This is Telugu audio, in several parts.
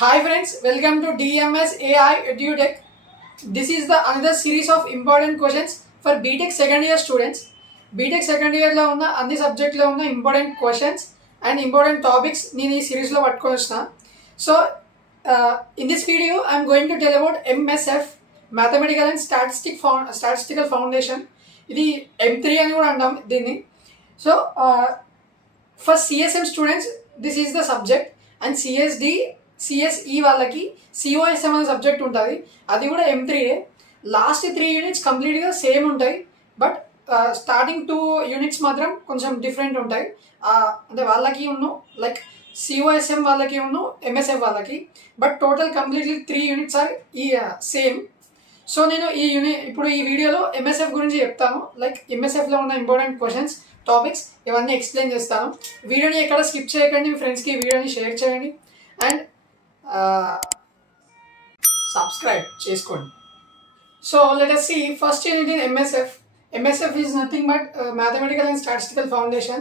Hi friends, welcome to DMS AI EduTech. This is the another series of important questions for BTech second year students. BTech second year లో ఉన్న అన్ని సబ్జెక్ట్ లో ఉన్న important questions and important topics నేను ఈ సిరీస్ లో పట్టుకొని వచ్చిన. So in this video I'm going to tell about MSF mathematical and statistical foundation. ఇది M3 అని కూడా అంటాం దీన్ని. So for CSM students this is the subject and CSE వాళ్ళకి COSM అనే సబ్జెక్ట్ ఉంటుంది, అది కూడా M3. లాస్ట్ 3 యూనిట్స్ కంప్లీట్గా సేమ్ ఉంటాయి, బట్ స్టార్టింగ్ 2 యూనిట్స్ మాత్రం కొంచెం డిఫరెంట్ ఉంటాయి. అంటే వాళ్ళకి లైక్ COSM వాళ్ళకి MSF వాళ్ళకి, but total completely 3 units are same. So నేను ఇప్పుడు ఈ వీడియోలో MSF గురించి చెప్తాను. లైక్ MSFలో ఉన్న ఇంపార్టెంట్ క్వశ్చన్స్, టాపిక్స్ ఇవన్నీ ఎక్స్ప్లెయిన్ చేస్తాను. వీడియోని ఎక్కడ స్కిప్ చేయకండి, మీ ఫ్రెండ్స్కి వీడియోని షేర్ చేయండి అండ్ సబ్స్క్రైబ్ చేసుకోండి. So let us see first unit in MSF. MSF is nothing but mathematical and statistical foundation.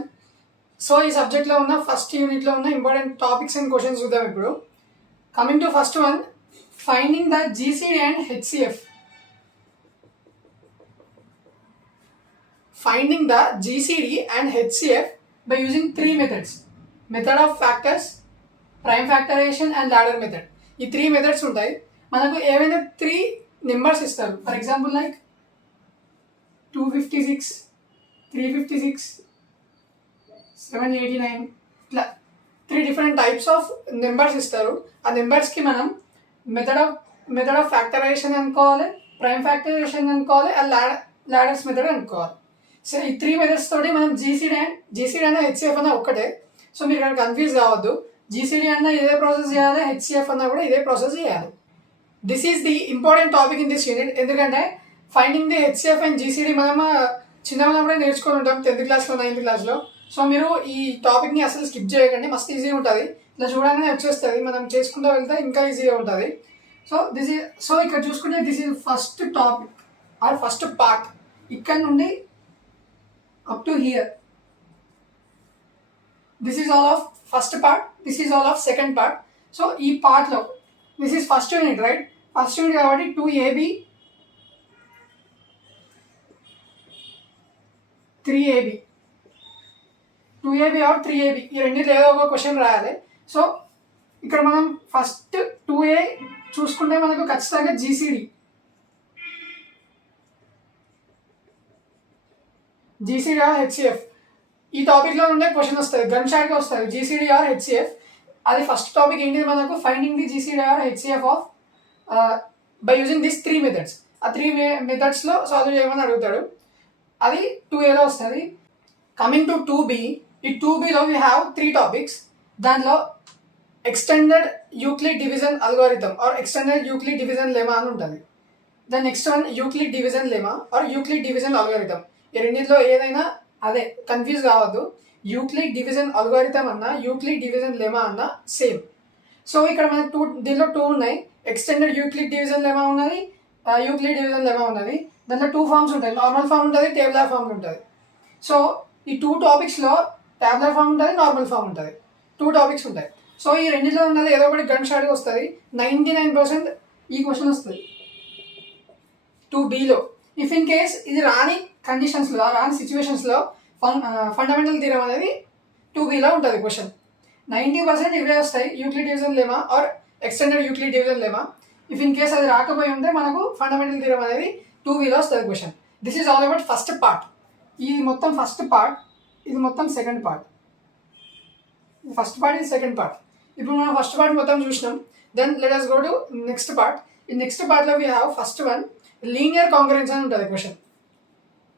So ఈ సబ్జెక్ట్లో ఉన్న ఫస్ట్ యూనిట్లో ఉన్న ఇంపార్టెంట్ టాపిక్స్ అండ్ క్వశ్చన్స్ చూద్దాం ఇప్పుడు. Coming to first one, finding the GCD and HCF. Finding the GCD and HCF by using 3 methods: method of factors, prime factorization and ladder method. ఈ 3 మెథడ్స్ ఉంటాయి. మనకు ఏవైనా 3 నెంబర్స్ ఇస్తారు. ఫర్ ఎగ్జాంపుల్ లైక్ 256, 356, 789, ఇట్లా 3 డిఫరెంట్ టైప్స్ ఆఫ్ నెంబర్స్ ఇస్తారు. ఆ నెంబర్స్కి మనం మెథడ్ ఆఫ్ ఫ్యాక్టరైజేషన్ అనుకోవాలి, ప్రైమ్ ఫ్యాక్టరైజేషన్ అనుకోవాలి, అండ్ లాడర్స్ మెథడ్ అనుకోవాలి. సో ఈ 3 మెథడ్స్ తోటి మనం GCD అన్న HCF అన్న ఒక్కటే. సో మీరు ఇక్కడ కన్ఫ్యూజ్ కావద్దు. GCD అన్న ఇదే ప్రాసెస్ చేయాలి, HCF అన్న కూడా ఇదే ప్రాసెస్ చేయాలి. This is the important topic in this unit. ఎందుకంటే finding the HCF and GCD మనం చిన్నగా ఉన్నప్పుడే నేర్చుకొని ఉంటాం, 10th క్లాస్లో 9th క్లాస్లో. సో మీరు ఈ టాపిక్ని అసలు స్కిప్ చేయకండి, మస్తు ఈజీగా ఉంటుంది. ఇట్లా చూడగానే వచ్చేస్తుంది, మనం చేసుకుంటూ వెళ్తే ఇంకా ఈజీగా ఉంటుంది. సో ఇక్కడ చూసుకుంటే this is first topic or first part. ఇక్కడ నుండి up to here, this is all of first part, this is all of second part. So ee part lo this is first unit, right? First unit kabatti 2AB 3AB or 3AB ఈ రెండిట్లో ఏదో ఒక క్వశ్చన్ రాయాలి. సో ఇక్కడ మనం ఫస్ట్ 2A చూసుకుంటే మనకు ఖచ్చితంగా GCD ఆర్ HCF ఈ టాపిక్లో ఉండే క్వశ్చన్ వస్తుంది, గన్ షాట్గా వస్తుంది. GCD ఆర్ HCF, అది ఫస్ట్ టాపిక్ ఏంటి మనకు, finding the GCD or HCF of by using this 3 methods. ఆ 3 మెథడ్స్లో సాల్వ్ చేయమని అడుగుతాడు. అది 2Aలో వస్తుంది. కమింగ్ టు 2B, ఈ 2Bలో వీ హ్యావ్ 3 టాపిక్స్. దాంట్లో extended Euclid division algorithm or extended Euclid division lemma అని ఉంటుంది. The next one Euclid division lemma or Euclid division algorithm. ఈ రెండింటిలో ఏదైనా అదే, కన్ఫ్యూజ్ కావద్దు. యూక్లిడ్ డివిజన్ అల్గోరిథం అన్నా యూక్లిడ్ డివిజన్ లెమా అన్నా సేమ్. సో ఇక్కడ మనకు దీనిలో 2 ఉన్నాయి. ఎక్స్టెండెడ్ యూక్లిడ్ డివిజన్ లెమా ఉన్నది, యూక్లిడ్ డివిజన్ లెమా ఉన్నది. దాంట్లో 2 ఫార్మ్స్ ఉంటాయి, నార్మల్ ఫార్మ్ ఉంటుంది, టేబులర్ ఫార్మ్ ఉంటుంది. సో ఈ 2 టాపిక్స్లో టేబులర్ ఫార్మ్ ఉంటుంది, నార్మల్ ఫార్మ్ ఉంటుంది, 2 టాపిక్స్ ఉంటాయి. సో ఈ రెండింటిలో ఉన్నది ఏదో ఒకటి గన్ షాట్గా వస్తుంది. 99% ఈ క్వశ్చన్ వస్తుంది 2Bలో. ఇఫ్ ఇన్ కేస్ ఇది రాని కండిషన్స్లో, రాని సిచ్యువేషన్స్లో ఫండమెంటల్ థియరమ్ అనేది 2Bలో ఉంటుంది క్వశ్చన్. 90% ఇవే వస్తాయి, Euclid division lemma or extended Euclid division lemma. If in case అది రాకపోయి ఉంటే మనకు ఫండమెంటల్ థియరమ్ అనేది 2Bలో వస్తుంది question. This is all about first part. ఇది మొత్తం ఫస్ట్ పార్ట్, ఇది మొత్తం సెకండ్ పార్ట్. ఫస్ట్ పార్ట్, ఇది సెకండ్ పార్ట్. ఇప్పుడు మనం ఫస్ట్ పార్ట్ మొత్తం చూసినాం. Then let us go to next part. ఈ నెక్స్ట్ పార్ట్లో we have first one, linear congruence అని ఉంటుంది క్వశ్చన్.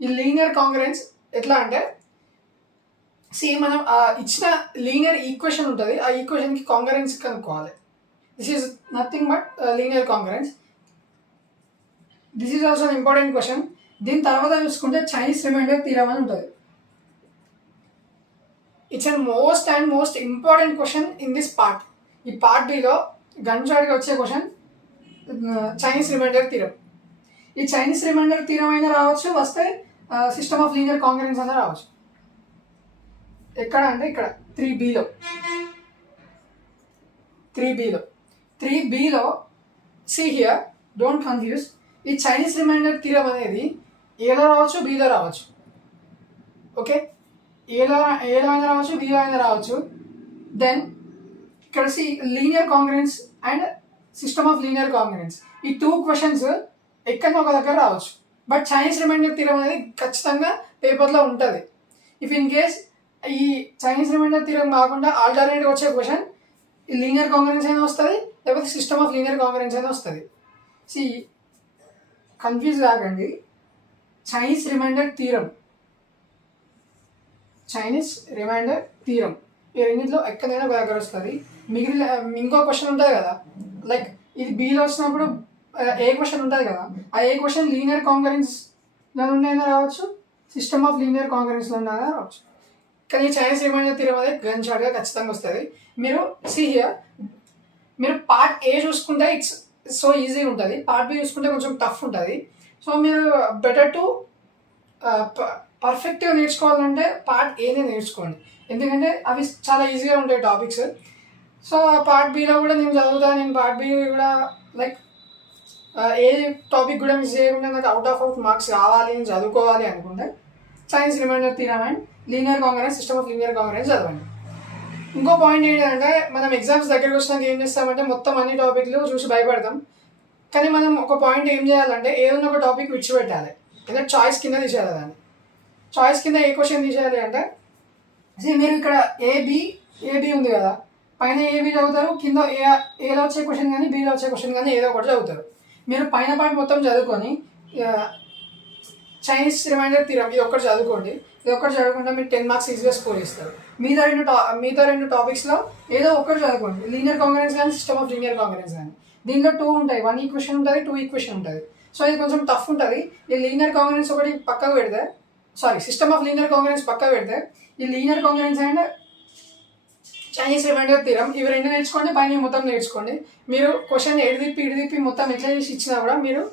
ఈ లీనియర్ కాంకరెన్స్ ఎట్లా అంటే, మనం ఇచ్చిన లీనియర్ ఈక్వేషన్ ఉంటుంది, ఆ ఈక్వేషన్కి కాంకరెన్స్ కనుక్కోవాలి. This is nothing but linear concurrence. This is also an important question. దీని తర్వాత చూసుకుంటే చైనీస్ రిమైండర్ థియరమ్ అని ఉంటుంది. It's and most important question in this part. ఈ పార్ట్ బిలో గన్ షాట్గా వచ్చే క్వశ్చన్ చైనీస్ రిమైండర్ థియరమ్. ఈ చైనీస్ రిమైండర్ థియరమ్ అయినా రావచ్చు, వస్తే సిస్టమ్ ఆఫ్ లీనియర్ కాంకరెన్స్ అయినా రావచ్చు. ఎక్కడ అంటే ఇక్కడ 3Bలో 3Bలో సి హియర్, డోంట్ కన్ఫ్యూజ్. ఈ చైనీస్ రిమైండర్ థీరం అనేది ఏలో రావచ్చు, బీలో రావచ్చు. ఓకే, ఏలో అయినా రావచ్చు, బీలో అయినా రావచ్చు. దెన్ ఇక్కడ linear congruence and system of linear కాంగ్రెన్స్, ఈ 2 క్వశ్చన్స్ ఎక్కడో ఒక దగ్గర రావచ్చు. బట్ చైనీస్ రిమైండర్ థీరం అనేది ఖచ్చితంగా పేపర్లో ఉంటుంది. ఇఫ్ ఇన్ కేస్ ఈ చైనీస్ రిమైండర్ థీరం కాకుండా ఆల్టర్నేటివ్ వచ్చే క్వశ్చన్ ఈ లీనియర్ కాంగ్రెన్స్ అయినా వస్తుంది, లేకపోతే సిస్టమ్ ఆఫ్ లీనియర్ కాంగ్రెన్స్ అయినా వస్తుంది. కన్ఫ్యూజ్ కాకండి. చైనీస్ రిమైండర్ థీరం ఈ రెండింటిలో ఎక్కడైనా ఒక దగ్గర వస్తుంది. మిగిలిన ఇంకో క్వశ్చన్ ఉంటుంది కదా, లైక్ ఇది బీలో వచ్చినప్పుడు ఏ క్వశ్చన్ ఉంటుంది కదా, ఆ ఏ క్వశ్చన్ లీనియర్ కాంగ్రెన్స్లో ఉండైనా రావచ్చు, సిస్టమ్ ఆఫ్ లీనియర్ కాంగ్రెన్స్లో ఉండైనా రావచ్చు. కానీ చైనీస్ రిమైండర్ థీరం అనేది గన్ షాట్గా ఖచ్చితంగా వస్తుంది. మీరు హియర్, మీరు పార్ట్ ఏ చూసుకుంటే ఇట్స్ సో ఈజీ ఉంటుంది, పార్ట్ బి చూసుకుంటే కొంచెం టఫ్ ఉంటుంది. సో మీరు బెటర్ టు పర్ఫెక్ట్గా నేర్చుకోవాలంటే పార్ట్ ఏనే నేర్చుకోండి, ఎందుకంటే అవి చాలా ఈజీగా ఉంటాయి టాపిక్స్. సో పార్ట్ బిలో కూడా నేను పార్ట్ బి కూడా లైక్ ఏ టాపిక్ కూడా మిస్ చేయకుండా నాకు అవుట్ ఆఫ్ మార్క్స్ కావాలి, నేను చదువుకోవాలి అనుకుంటే Chinese remainder theorem and linear congruence, system of linear congruence చదవండి. ఇంకో పాయింట్ ఏంటంటే, మనం ఎగ్జామ్స్ దగ్గరికి వచ్చినాక ఏం చేస్తామంటే మొత్తం అన్ని టాపిక్లు చూసి భయపడతాం. కానీ మనం ఒక పాయింట్ ఏం చేయాలంటే ఏదైనా ఒక టాపిక్ విడిచిపెట్టాలి, లేదా చాయిస్ కింద తీసేయాలి. దాన్ని చాయిస్ కింద ఏ క్వశ్చన్ తీసేయాలి అంటే, మీరు ఇక్కడ ఏబి ఉంది కదా, పైన ఏబి చదువుతారు, కింద ఏలో వచ్చే క్వశ్చన్ కానీ బీలో వచ్చే క్వశ్చన్ కానీ ఏదో ఒకటి చదువుతారు. మీరు పైన పాయింట్ మొత్తం చదువుకొని చైనీస్ రిమైండర్ థీరం ఇది ఒక్కటి చదువుకోండి. ఇది ఒక్కటి చదువుకుంటే మీరు 10 మార్క్స్ ఈజీగా స్కోర్ చేస్తారు. మిగతా రెండు టాపిక్స్లో ఏదో ఒక్కటి చదువుకోండి, లీనియర్ కాంగ్రెన్స్ కానీ సిస్టమ్ ఆఫ్ లీనియర్ కాంగ్రెన్స్ కానీ. దీంట్లో 2 ఉంటాయి, 1 ఈక్వేషన్ ఉంటుంది, 2 ఈక్వేషన్ ఉంటుంది. సో ఇది కొంచెం టఫ్ ఉంటుంది. ఈ లీనియర్ కాంగ్రెన్స్ ఒకటి పక్కకు పెడితే, సిస్టమ్ ఆఫ్ లీనియర్ కాంగ్రెన్స్ పక్కకు పెడితే, ఈ linear congruence and Chinese remainder theorem ఇవి రెండు నేర్చుకోండి, పైన మొత్తం నేర్చుకోండి. మీరు క్వశ్చన్ ఇడిదిప్పి మొత్తం ఎట్లా చేసి ఇచ్చినా కూడా మీరు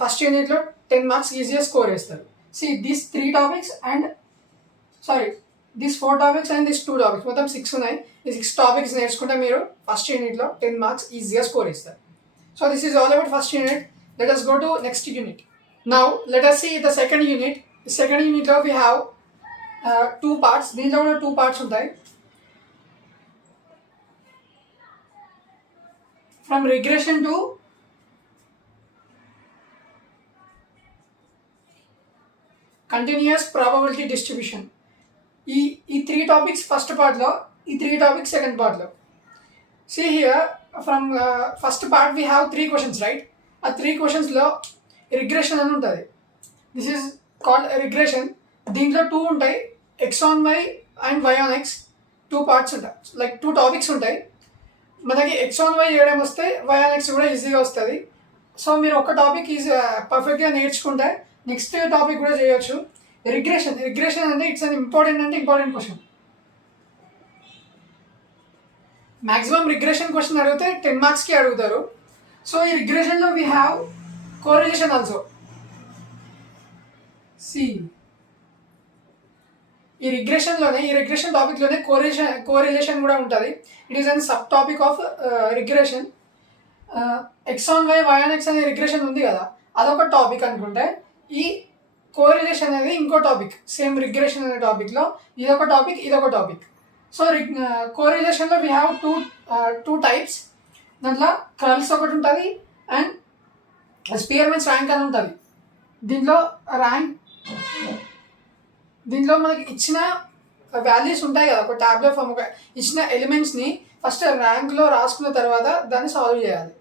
ఫస్ట్ యూనిట్లో 10 మార్క్స్ ఈజీగా స్కోర్ చేస్తారు. These 3 topics and these 4 topics and these 2 topics మొత్తం 6 ఉన్నాయి. ఈ 6 టాపిక్స్ నేర్చుకుంటే మీరు ఫస్ట్ యూనిట్లో 10 మార్క్స్ ఈజీగా స్కోర్ చేస్తారు. So this is all about first unit. Let us go to next unit. Now let us see the second unit. The second unit లో we have 2 parts. దీంట్లో కూడా 2 parts ఉంటాయి. From regression to continuous probability distribution. ఈ 3 టాపిక్స్ ఫస్ట్ పార్ట్లో, ఈ 3 టాపిక్స్ సెకండ్ పార్ట్లో. Here from first part we have 3 questions, right? ఆ 3 క్వశ్చన్స్లో రిగ్రెషన్ అని ఉంటుంది. This is called regression. దీంట్లో 2 ఉంటాయి, X on Y and Y on X. 2 parts ఉంటాయి, లైక్ 2 టాపిక్స్ ఉంటాయి. మనకి ఎక్స్ ఆన్ వై చేయడం వస్తే వై ఆన్ ఎక్స్ కూడా ఈజీగా వస్తుంది. సో మీరు ఒక టాపిక్ పర్ఫెక్ట్గా నేర్చుకుంటే నెక్స్ట్ టాపిక్ కూడా చేయొచ్చు. రిగ్రెషన్ అంటే it's an important question. Maximum regression question అడిగితే 10 మార్క్స్కి అడుగుతారు. సో ఈ రిగ్రెషన్లో వీ హ్యావ్ కోరిలేషన్ ఆల్సో. ఈ రిగ్రెషన్ టాపిక్లోనే కోరిలేషన్ కూడా ఉంటుంది. It is an sub topic of regression. X on Y Y on X అనే రిగ్రెషన్ ఉంది కదా, అదొక టాపిక్ అనుకుంటే ఈ కోరిలేషన్ అనేది ఇంకో టాపిక్. సేమ్ రిగ్రెషన్ అనే టాపిక్లో ఇదొక టాపిక్. సో కోరిలేషన్లో వీ హ్యావ్ టూ టైప్స్. దాంట్లో కర్ల్స్ ఒకటి ఉంటుంది అండ్ స్పియర్మెన్స్ ర్యాంక్ అని ఉంటుంది. దీంట్లో మనకి ఇచ్చిన వాల్యూస్ ఉంటాయి కదా, ఒక ట్యాబ్లెట్ ఫామ్, ఒక ఇచ్చిన ఎలిమెంట్స్ని ఫస్ట్ ర్యాంక్లో రాసుకున్న తర్వాత దాన్ని సాల్వ్ చేయాలి.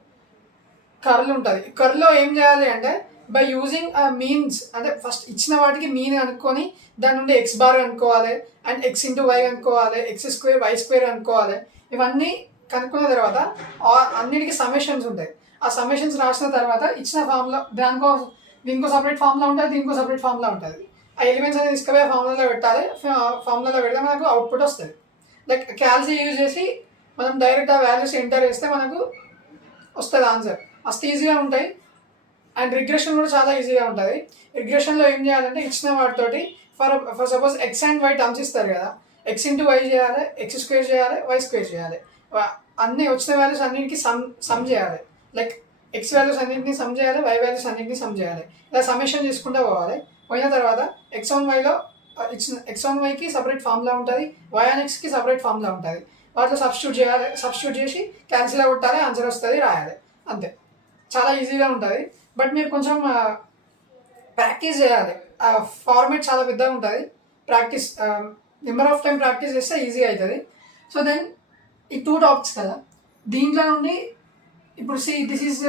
కర్ల్ ఉంటుంది. కర్ల్లో ఏం చేయాలి అంటే బై యూజింగ్ మీన్స్, అంటే ఫస్ట్ ఇచ్చిన వాటికి మీన్ అనుకొని దాని నుండి ఎక్స్ బార్ అనుకోవాలి అండ్ ఎక్స్ ఇంటూ వై అనుకోవాలి, ఎక్స్ స్క్వేర్ వై స్క్వేర్ అనుకోవాలి. ఇవన్నీ కనుక్కున్న తర్వాత అన్నిటికీ సమ్మేషన్స్ ఉంటాయి. ఆ సమ్మేషన్స్ రాసిన తర్వాత ఇచ్చిన ఫామ్లో దీనికో సపరేట్ ఫామ్లో ఉంటుంది, దీనికో సపరేట్ ఫామ్లో ఉంటుంది. ఆ ఎలిమెంట్స్ అనేది తీసుకుపోయి ఫార్ములాలో పెట్టాలి. ఫార్ములాలో పెడితే మనకు అవుట్పుట్ వస్తుంది. లైక్ క్యాల్సి యూజ్ చేసి మనం డైరెక్ట్ ఆ వాల్యూస్ ఎంటర్ చేస్తే మనకు వస్తుంది ఆన్సర్. మస్తు ఈజీగా ఉంటాయి. అండ్ రిగ్రెషన్ కూడా చాలా ఈజీగా ఉంటుంది. రిగ్రెషన్లో ఏం చేయాలంటే ఇచ్చిన వాటితోటి for suppose X and Y terms ఇస్తారు కదా, ఎక్స్ ఇంటూ వై చేయాలి, ఎక్స్ స్క్వేర్ చేయాలి, వై స్క్వేర్ చేయాలి. అన్ని వచ్చిన వాల్యూస్ అన్నింటికి సమ్ చేయాలి. లైక్ ఎక్స్ వాల్యూస్ అన్నింటిని సమ్ చేయాలి, వై వాల్యూస్ అన్నింటిని సమ్ చేయాలి. ఇలా సమ్మేషన్ చేసుకుంటూ పోవాలి. పోయిన తర్వాత x1y ఇచ్చిన x1yకి సపరేట్ ఫార్ములా ఉంటుంది, y1xకి సపరేట్ ఫార్ములా ఉంటుంది. వాటిలో సబ్స్టిట్యూట్ చేసి క్యాన్సిల్ కొట్టాలి, ఆన్సర్ వస్తుంది, రాయాలి, అంతే. చాలా ఈజీగా ఉంటుంది. బట్ మీరు కొంచెం ప్రాక్టీస్ చేయాలి. ఫార్మేట్ చాలా పెద్దగా ఉంటుంది. Practice number of time practice చేస్తే ఈజీ అవుతుంది. సో దెన్ ఈ 2 టాపిక్స్ కదా, దీంట్లో నుండి ఇప్పుడు దిస్ ఈజ్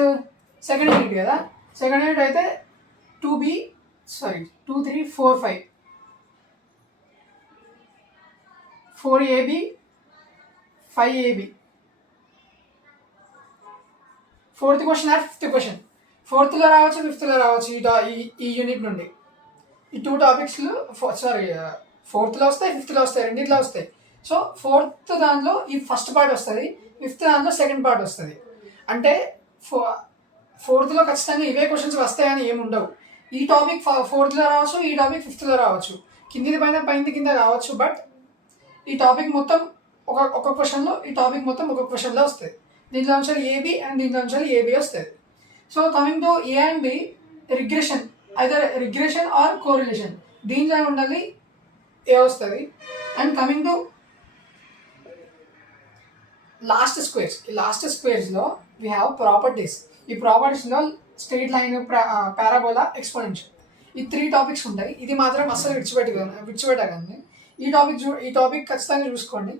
సెకండ్ యూనిట్ కదా. సెకండ్ యూనిట్ అయితే 2 3 4 5 4AB 5AB. Fourth question or fifth question, ఫోర్త్లో రావచ్చు, ఫిఫ్త్లో రావచ్చు. ఈ యూనిట్ నుండి ఈ 2 టాపిక్స్లు ఫోర్త్లో వస్తాయి, ఫిఫ్త్లో వస్తాయి, రెండింటిలో వస్తాయి. సో ఫోర్త్ దానిలో ఈ ఫస్ట్ పార్ట్ వస్తుంది, ఫిఫ్త్ దానిలో సెకండ్ పార్ట్ వస్తుంది. అంటే ఫోర్త్లో ఖచ్చితంగా ఇవే క్వశ్చన్స్ వస్తాయని ఏమి ఉండవు. ఈ టాపిక్ ఫోర్త్లో రావచ్చు, ఈ టాపిక్ ఫిఫ్త్లో రావచ్చు, కిందిది పైన కింద రావచ్చు. బట్ ఈ టాపిక్ మొత్తం ఒక క్వశ్చన్లో, ఈ టాపిక్ మొత్తం ఒక క్వశ్చన్లో వస్తుంది. దీంట్లో అంశాలు ఏబి అండ్ దీంట్లో అంశాలు ఏబి వస్తుంది. So coming to A and B, regression, either regression or correlation, దీంట్లో ఉండాలి ఏ వస్తుంది. And coming to last squares, ఈ లాస్ట్ స్క్వేర్స్లో వీ హ్యావ్ ప్రాపర్టీస్. ఈ ప్రాపర్టీస్లో స్ట్రెయిట్ లైన్, పారాబోలా, ఎక్స్పోనెన్షియల్, ఈ 3 టాపిక్స్ ఉంటాయి. ఇది మాత్రం అస్సలు విడిచిపెట్టకండి. ఈ టాపిక్ ఖచ్చితంగా చూసుకోండి.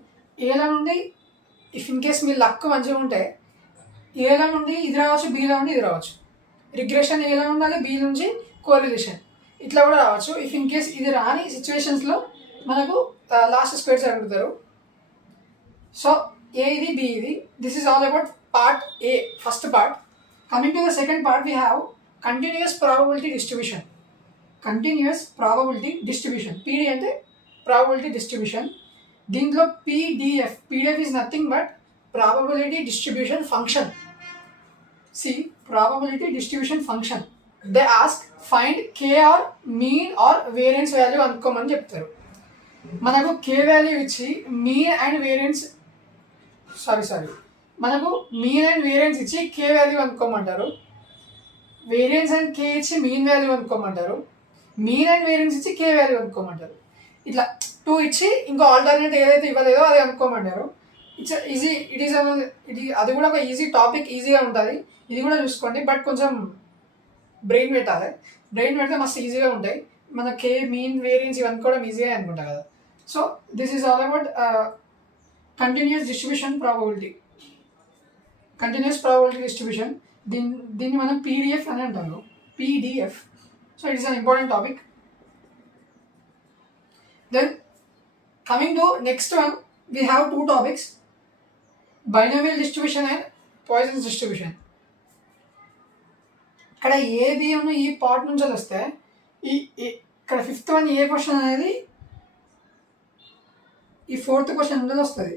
ఏలో నుండి if in case me luck మంచిగా ఉంటే ఏలో నుండి ఇది రావచ్చు, బీలో నుండి ఇది రావచ్చు. రిగ్రెషన్ ఏలో ఉండాలి, బీ నుంచి కోరిలేషన్ ఇట్లా కూడా రావచ్చు. ఇఫ్ ఇన్ కేస్ ఇది రాని సిచ్యువేషన్స్లో మనకు లాస్ట్ స్క్వేర్స్ అడుగుతారు. సో ఏ ఇది, బి ఇది. This is all about part A, first part. Coming to the second part, we have continuous probability distribution. Continuous probability distribution, PD అంటే ప్రాబబిలిటీ డిస్ట్రిబ్యూషన్. దీంట్లో PDF is nothing but probability distribution function. Probability distribution function. They ask find K or mean or variance value అనుకోమని చెప్తారు. మనకు కే వాల్యూ ఇచ్చి మీన్ అండ్ వేరియన్స్ మనకు మీన్ అండ్ వేరియన్స్ ఇచ్చి కే వాల్యూ అనుకోమంటారు. వేరియన్స్ అండ్ కే ఇచ్చి మీన్ వాల్యూ అనుకోమంటారు. మీన్ అండ్ వేరియన్స్ ఇచ్చి కే వాల్యూ అనుకోమంటారు. ఇట్లా 2 ఇచ్చి ఇంకో ఆల్టర్నేట్ ఏదైతే ఇవ్వలేదో అది అనుకోమంటారు. అది కూడా ఒక ఈజీ టాపిక్, ఈజీగా ఉంటుంది. ఇది కూడా చూసుకోండి. బట్ కొంచెం బ్రెయిన్ పెట్టాలి. బ్రెయిన్ పెడితే మస్తు ఈజీగా ఉంటాయి. మన కే, మీన్, వేరియన్స్ ఇవి అనుకోవడం ఈజీగా అనుకుంటా కదా. So this is all about continuous distribution probability. Continuous probability distribution, దీన్ని మనం పీడిఎఫ్ అని అంటారు, PDF. So it is an important topic. Then coming to next one, we have 2 topics, binomial distribution and Poisson's distribution. ఇక్కడ ఏబి ఉన్న ఈ పార్ట్ నుంచి వస్తే ఇక్కడ ఫిఫ్త్ వన్ ఏ క్వశ్చన్ అనేది ఈ ఫోర్త్ క్వశ్చన్ నుంచి వస్తుంది.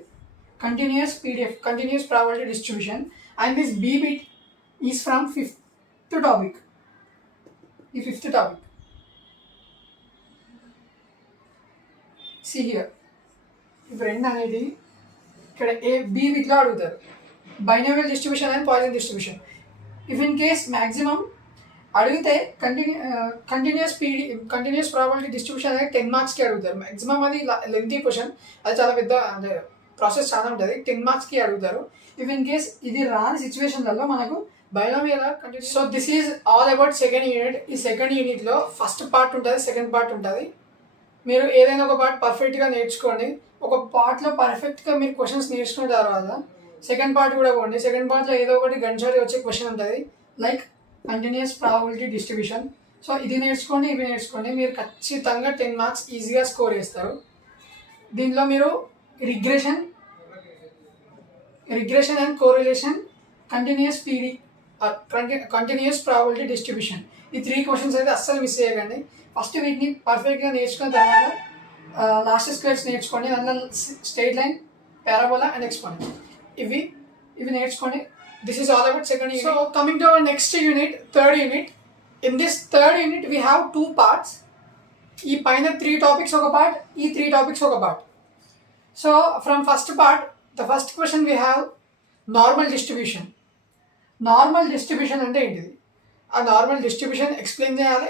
Continuous PDF, continuous probability distribution. And this B bit is from fifth topic. ఈ ఫిఫ్త్ టాపిక్ సి హియర్, ఇప్పుడు రెండు అనేది ఇక్కడ బి బిట్లో అడుగుతారు, binomial distribution and Poisson distribution. If in case maximum అడిగితే కంటిన్యూస్ ప్రాబబిలిటీ డిస్ట్రిబ్యూషన్ అనేది 10 మార్క్స్కి అడుగుతారు. మ్యాక్సిమం అది లెంతీ క్వశ్చన్, అది చాలా పెద్ద అంటే ప్రాసెస్ చాలా ఉంటుంది, 10 మార్క్స్కి అడుగుతారు. ఇఫ్ ఇన్ కేస్ ఇది రాని సిచ్యువేషన్లలో మనకు binomial continuous. So this is all about second unit. ఈ సెకండ్ యూనిట్లో ఫస్ట్ పార్ట్ ఉంటుంది, సెకండ్ పార్ట్ ఉంటుంది. మీరు ఏదైనా ఒక పార్ట్ పర్ఫెక్ట్గా నేర్చుకోండి. ఒక పార్ట్లో పర్ఫెక్ట్గా మీరు క్వశ్చన్స్ నేర్చుకున్న తర్వాత సెకండ్ పార్ట్ కూడా పోండి. సెకండ్ పార్ట్లో ఏదో ఒకటి గంటసారి వచ్చే క్వశ్చన్ ఉంటుంది, like continuous probability distribution. So ఇది నేర్చుకోండి, ఇవి నేర్చుకోండి, మీరు ఖచ్చితంగా 10 మార్క్స్ ఈజీగా స్కోర్ చేస్తారు. దీంట్లో మీరు regression and correlation, continuous probability distribution, ఈ 3 క్వశ్చన్స్ అయితే అస్సలు మిస్ చేయకండి. ఫస్ట్ వీటిని పర్ఫెక్ట్గా నేర్చుకున్న తర్వాత లాస్ట్ స్క్వేర్స్ నేర్చుకోండి. దాంట్లో straight line, parabola and exponent, ఇవి నేర్చుకోండి. This is all about second unit. So coming to our next unit, third unit. In this third unit we have 2 parts. ఈ పైన 3 టాపిక్స్ ఒక పార్ట్, ఈ 3 టాపిక్స్ ఒక part. So from first part, the first question we have normal distribution అంటే ఏంటిది? ఆ నార్మల్ డిస్ట్రిబ్యూషన్ ఎక్స్ప్లెయిన్ చేయాలి.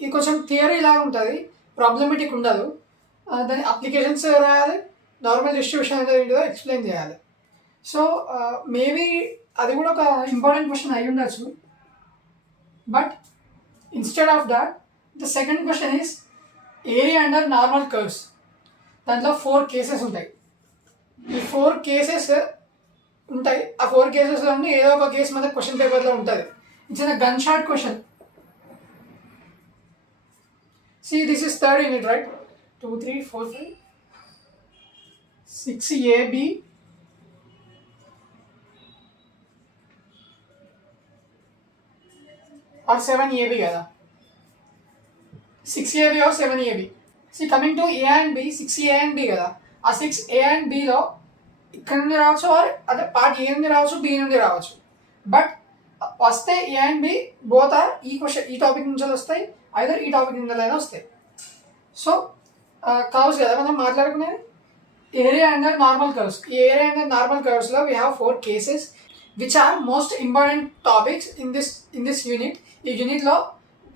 ఇది కొంచెం థియరీ లాగా ఉంటుంది, ప్రాబ్లమేటిక్ ఉండదు. దాని అప్లికేషన్స్ రాయాలి, నార్మల్ డిస్ట్రిబ్యూషన్ అనేది ఏంటిదో ఎక్స్ప్లెయిన్ చేయాలి. సో మేబీ అది కూడా ఒక ఇంపార్టెంట్ క్వశ్చన్ అయి ఉండొచ్చు. But instead of that the second question is area under normal curves. దాంట్లో 4 కేసెస్ ఉంటాయి. ఈ 4 కేసెస్ ఉంటాయి. ఆ 4 కేసెస్లో ఉండి ఏదో ఒక కేసు మన క్వశ్చన్ పేపర్లో ఉంటుంది. It's a gun shot question. See, this is third unit, right? 2, 3, 4, 5, 6AB or 7AB కదా, 6AB or 7AB. See, coming to A and B, 6A and B కదా, ఆ 6A and Bలో ఇక్కడ నుండి రావచ్చు, ఆర్ అదే పార్ట్ ఏ నుండి రావచ్చు, బి నుండి రావచ్చు. బట్ వస్తే A and B both are ఈ టాపిక్ నుంచి వస్తాయి, ఐదర్ ఈ టాపిక్ నుంచి వస్తాయి. సో కర్వ్స్ కదా మనం మాట్లాడుకునేది, ఏరియా అండర్ నార్మల్ కర్వ్స్. ఈ ఏరియా అండర్ నార్మల్ కర్వ్స్లో we have 4 cases which are most important topics in this unit. ఈ యూనిట్లో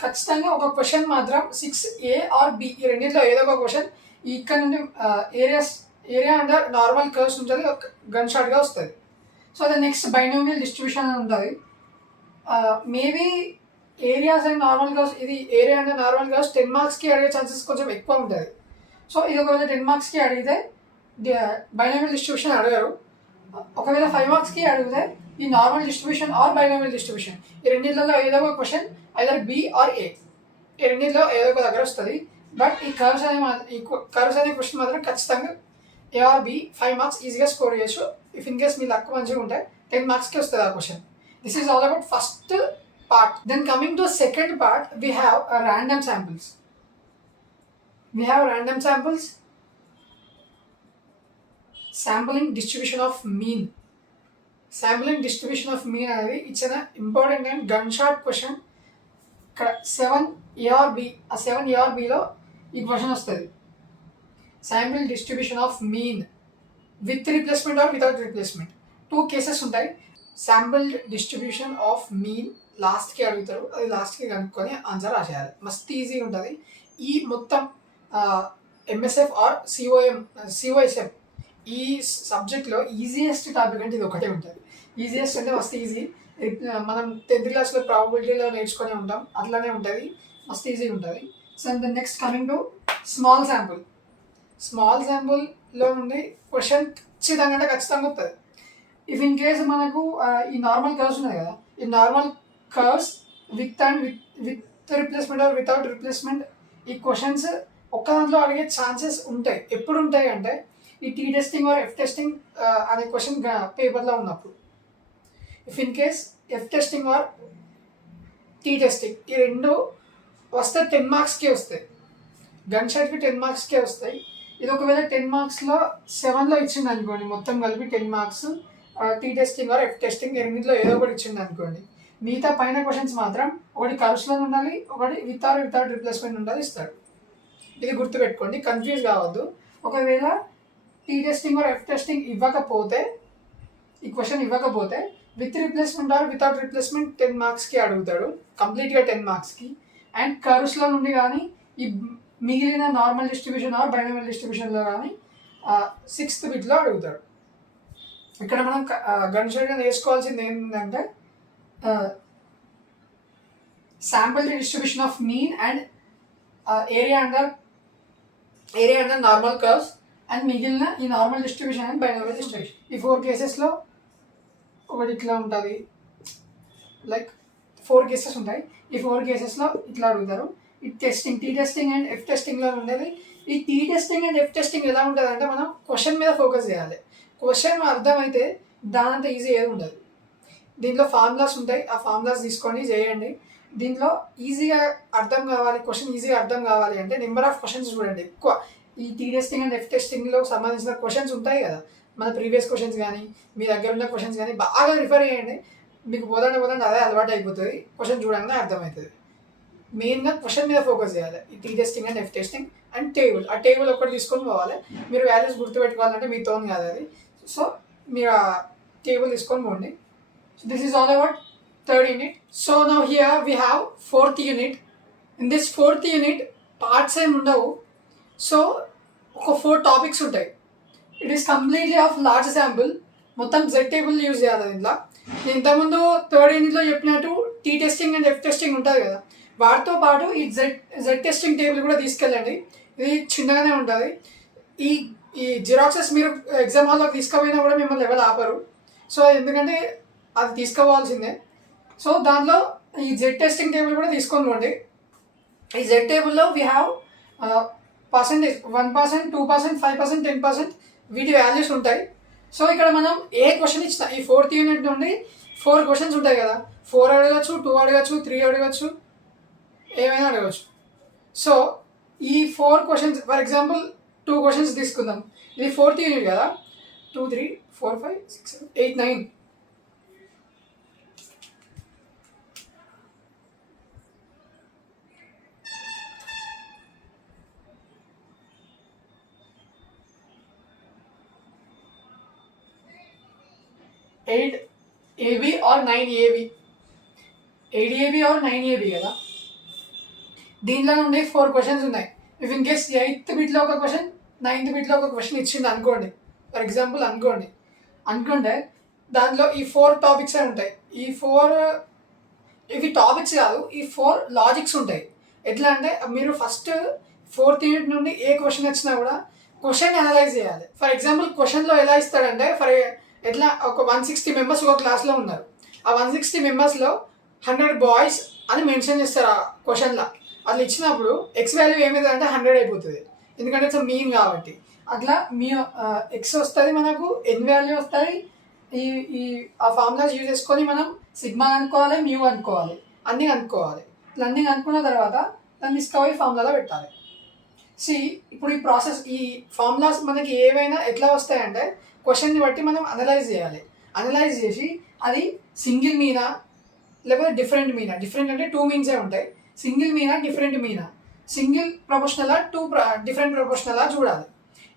ఖచ్చితంగా ఒక క్వశ్చన్ మాత్రం 6A ఆర్ బి ఈ రెండింటిలో ఏదో ఒక క్వశ్చన్ ఇక్కడ నుండి ఏరియా అండర్ నార్మల్ కర్వ్స్ నుంచి ఒక గన్ షాట్గా వస్తుంది. So the next binomial distribution అని ఉంటుంది. Maybe areas and normal curves, ఇది ఏరియా అండ్ నార్మల్ కర్వ్స్ 10 మార్క్స్కి అడిగే ఛాన్సెస్ కొంచెం ఎక్కువ ఉంటుంది. సో ఇది ఒకవేళ 10 మార్క్స్కి అడిగితే బైనోమియల్ డిస్ట్రిబ్యూషన్ అడగరు. ఒకవేళ 5 మార్క్స్కి అడిగితే ఈ normal distribution or binomial distribution ఈ రెండింటిలో ఏదో ఒక question either B or A, ఈ రెండింటిలో ఏదో ఒక దగ్గర వస్తుంది. బట్ ఈ కర్వ్స్ అనే క్వశ్చన్ మాత్రం ఖచ్చితంగా ఏ ఆర్ బి 5 మార్క్స్ ఈజీగా స్కోర్ చేయొచ్చు. If in case me luck మంచిగా ఉంటే 10 మార్క్స్కి వస్తుంది ఆ question. This is all about first part. Then coming to second part, we have random samples. Sampling distribution of mean. Sampling distribution of mean అనేది it's an important and gunshot question. ఇక్కడ 7A or B, ఆ 7A or Bలో ఈ క్వశ్చన్ వస్తుంది. Sample distribution of mean with replacement or without replacement. 2 cases ఉంటాయి. Sample distribution of mean లాస్ట్కి అడుగుతారు, అది లాస్ట్కి కనుక్కొని ఆన్సర్ రాసేయాలి. మస్త్ ఈజీగా ఉంటుంది. ఈ మొత్తం ఎంఎస్ఎఫ్ ఆర్ సిఓఎస్ఎఫ్ ఈ సబ్జెక్ట్లో ఈజియెస్ట్ టాపిక్ అంటే ఇది ఒకటే ఉంటుంది. ఈజియెస్ట్ అంటే మస్త్ ఈజీ. మనం 10th క్లాస్లో ప్రాబబిలిటీలో నేర్చుకొని ఉంటాం, అట్లానే ఉంటుంది, మస్త్ ఈజీగా ఉంటుంది. So the next coming to small శాంపుల్లో నుండి క్వశ్చన్ ఖచ్చితంగా వస్తుంది. ఇఫ్ ఇన్ కేస్ మనకు ఈ నార్మల్ కర్వ్స్ ఉన్నాయి కదా, ఈ normal curves with replacement or without replacement ఈ క్వశ్చన్స్ ఒక్క దాంట్లో అడిగే ఛాన్సెస్ ఉంటాయి. ఎప్పుడు ఉంటాయి అంటే ఈ T testing or F testing అనే క్వశ్చన్ పేపర్లో ఉన్నప్పుడు. If in case F testing or T testing ఈ రెండు వస్తే 10 మార్క్స్కే వస్తాయి. గన్ షాట్కి 10 మార్క్స్కే వస్తాయి. ఇది ఒకవేళ 10 మార్క్స్లో 7లో ఇచ్చింది అనుకోండి, మొత్తం కలిపి 10 marks. T testing or F testing రెండింటిలో ఏదో ఒకటి ఇచ్చింది అనుకోండి. మిగతా పైన క్వశ్చన్స్ మాత్రం ఒకటి కర్వ్స్లో ఉండాలి, ఒకటి వితౌట్ రిప్లేస్మెంట్ ఉండాలి ఇస్తాడు. ఇది గుర్తుపెట్టుకోండి, కన్ఫ్యూజ్ కావద్దు. ఒకవేళ T testing or F testing ఇవ్వకపోతే, ఈ క్వశ్చన్ ఇవ్వకపోతే with replacement or without replacement 10 మార్క్స్కి అడుగుతాడు, కంప్లీట్గా 10 మార్క్స్కి. అండ్ కర్వ్స్లో నుండి కానీ ఈ మిగిలిన నార్మల్ డిస్ట్రిబ్యూషన్ ఆర్ బైనోమియల్ డిస్ట్రిబ్యూషన్లో కానీ 6th బిట్లో అడుగుతాడు. ఇక్కడ మనం గన్షాట్గా నేర్చుకోవాల్సింది ఏంటంటే sample distribution of mean and area under normal curves and మిగిలిన ఈ normal distribution and binomial distribution. ఈ 4 కేసెస్లో ఒకటి ఇట్లా ఉంటుంది, లైక్ 4 కేసెస్ ఉంటాయి. ఈ 4 కేసెస్లో ఇట్లా అడుగుతారు. ఈ టీ టెస్టింగ్ అండ్ ఎఫ్ టెస్టింగ్లో ఉండేది. ఈ T testing and F testing ఎలా ఉంటుంది అంటే మనం క్వశ్చన్ మీద ఫోకస్ చేయాలి. క్వశ్చన్ అర్థమైతే దానంతా ఈజీ ఏది ఉండదు. దీంట్లో ఫార్ములాస్ ఉంటాయి, ఆ ఫార్ములాస్ తీసుకొని చేయండి. దీంట్లో ఈజీగా అర్థం కావాలి, క్వశ్చన్ ఈజీగా అర్థం కావాలి అంటే నెంబర్ ఆఫ్ క్వశ్చన్స్ చూడండి ఎక్కువ. ఈ టీ టెస్టింగ్ అండ్ ఎఫ్ టెస్టింగ్లో సంబంధించిన క్వశ్చన్స్ ఉంటాయి కదా, మన ప్రీవియస్ క్వశ్చన్స్ కానీ మీ దగ్గర ఉన్న క్వశ్చన్స్ కానీ బాగా రిఫర్ చేయండి. మీకు పోదండి అదే అలవాటు అయిపోతుంది. క్వశ్చన్ చూడంగానే అర్థమవుతుంది. మెయిన్గా క్వశ్చన్ మీద ఫోకస్ చేయాలి. ఈ T testing and F testing and table, ఆ టేబుల్ ఒకటి తీసుకొని పోవాలి. మీరు వాల్యూస్ గుర్తుపెట్టుకోవాలంటే మీతో కాదు అది. సో మీరు table తీసుకొని పోండి. So this is all about third unit. So now here we have fourth unit. In this fourth unit parts ఏమి ఉండవు. సో ఒక 4 టాపిక్స్ ఉంటాయి. It is completely of large sample. మొత్తం జెడ్ టేబుల్ యూజ్ చేయాలి దీంట్లో. నేను ఇంతకుముందు థర్డ్ యూనిట్లో చెప్పినట్టు T testing and F testing ఉంటుంది కదా, వాటితో పాటు ఈ జెడ్ టెస్టింగ్ టేబుల్ కూడా తీసుకెళ్ళండి. ఇది చిన్నగానే ఉంటుంది. ఈ ఈ జిరాక్సెస్ మీరు ఎగ్జామ్ హాల్లోకి తీసుకుపోయినా కూడా మిమ్మల్ని ఎవరు ఆపరు. సో ఎందుకంటే అది తీసుకోవాల్సిందే. సో దాంట్లో ఈ జెడ్ టెస్టింగ్ టేబుల్ కూడా తీసుకొని పోండి. ఈ జెడ్ టేబుల్లో వీ హ్యావ్ పర్సెంటేజ్ 1%, 2%, 5%, 10% వీటి వాల్యూస్ ఉంటాయి. సో ఇక్కడ మనం ఏ క్వశ్చన్ ఇచ్చినా ఈ ఫోర్త్ యూనిట్ నుండి 4 క్వశ్చన్స్ ఉంటాయి కదా, 4 అడగచ్చు, 2 అడగచ్చు, 3 అడగచ్చు, ఏమైనా అడగచ్చు. సో ఈ 4 క్వశ్చన్స్ ఫర్ ఎగ్జాంపుల్ 2 క్వశ్చన్స్ తీసుకుందాం. ఇది ఫోర్త్ యూనిట్ కదా, 2, 3, 4, 5, 6, 7, 8, 9. Eight A B or 9 A B, 8 A B or 9 A B కదా. దీంట్లో నుండి 4 క్వశ్చన్స్ ఉన్నాయి. ఇఫ్ ఇన్ కేస్ 8th బిట్లో ఒక క్వశ్చన్, 9th బిట్లో ఒక క్వశ్చన్ ఇచ్చింది అనుకోండి, ఫర్ ఎగ్జాంపుల్ అనుకుంటే దాంట్లో ఈ 4 టాపిక్స్ ఉంటాయి. ఈ 4 ఇవి టాపిక్స్ కాదు, ఈ 4 లాజిక్స్ ఉంటాయి. ఎట్లా అంటే మీరు ఫస్ట్ ఫోర్త్ యూనిట్ నుండి ఏ క్వశ్చన్ వచ్చినా కూడా క్వశ్చన్ అనలైజ్ చేయాలి. ఫర్ ఎగ్జాంపుల్ క్వశ్చన్లో ఎలా ఇస్తాడంటే ఎట్లా ఒక 160 మెంబర్స్ ఒక క్లాస్లో ఉన్నారు. ఆ 160 మెంబర్స్లో 100 బాయ్స్ అని మెన్షన్ చేస్తారు ఆ క్వశ్చన్లో. అట్లా ఇచ్చినప్పుడు ఎక్స్ వాల్యూ ఏమైంది అంటే 100 అయిపోతుంది, ఎందుకంటే ఇట్స్ మీన్ కాబట్టి. అట్లా ఎక్స్ వస్తుంది, మనకు ఎన్ వాల్యూ వస్తుంది. ఈ ఈ ఆ ఫార్ములాస్ యూజ్ చేసుకొని మనం సిగ్మా అనుకోవాలి, మ్యూ అనుకోవాలి, అన్నీ అనుకోవాలి. ఇట్లా అన్నీ అనుకున్న తర్వాత దాన్ని తీసుకుపోయి ఫార్ములాలో పెట్టాలి. ఇప్పుడు ఈ ప్రాసెస్, ఈ ఫార్ములాస్ మనకి ఏవైనా ఎట్లా వస్తాయంటే క్వశ్చన్ని బట్టి మనం అనలైజ్ చేయాలి. అనలైజ్ చేసి అది సింగిల్ మీనా లేకపోతే డిఫరెంట్ మీనా. డిఫరెంట్ అంటే 2 మీన్సే ఉంటాయి. సింగిల్ మీనా, డిఫరెంట్ మీనా, సింగిల్ ప్రొపోర్షనలా, 2 డిఫరెంట్ ప్రొపోర్షనలా చూడాలి.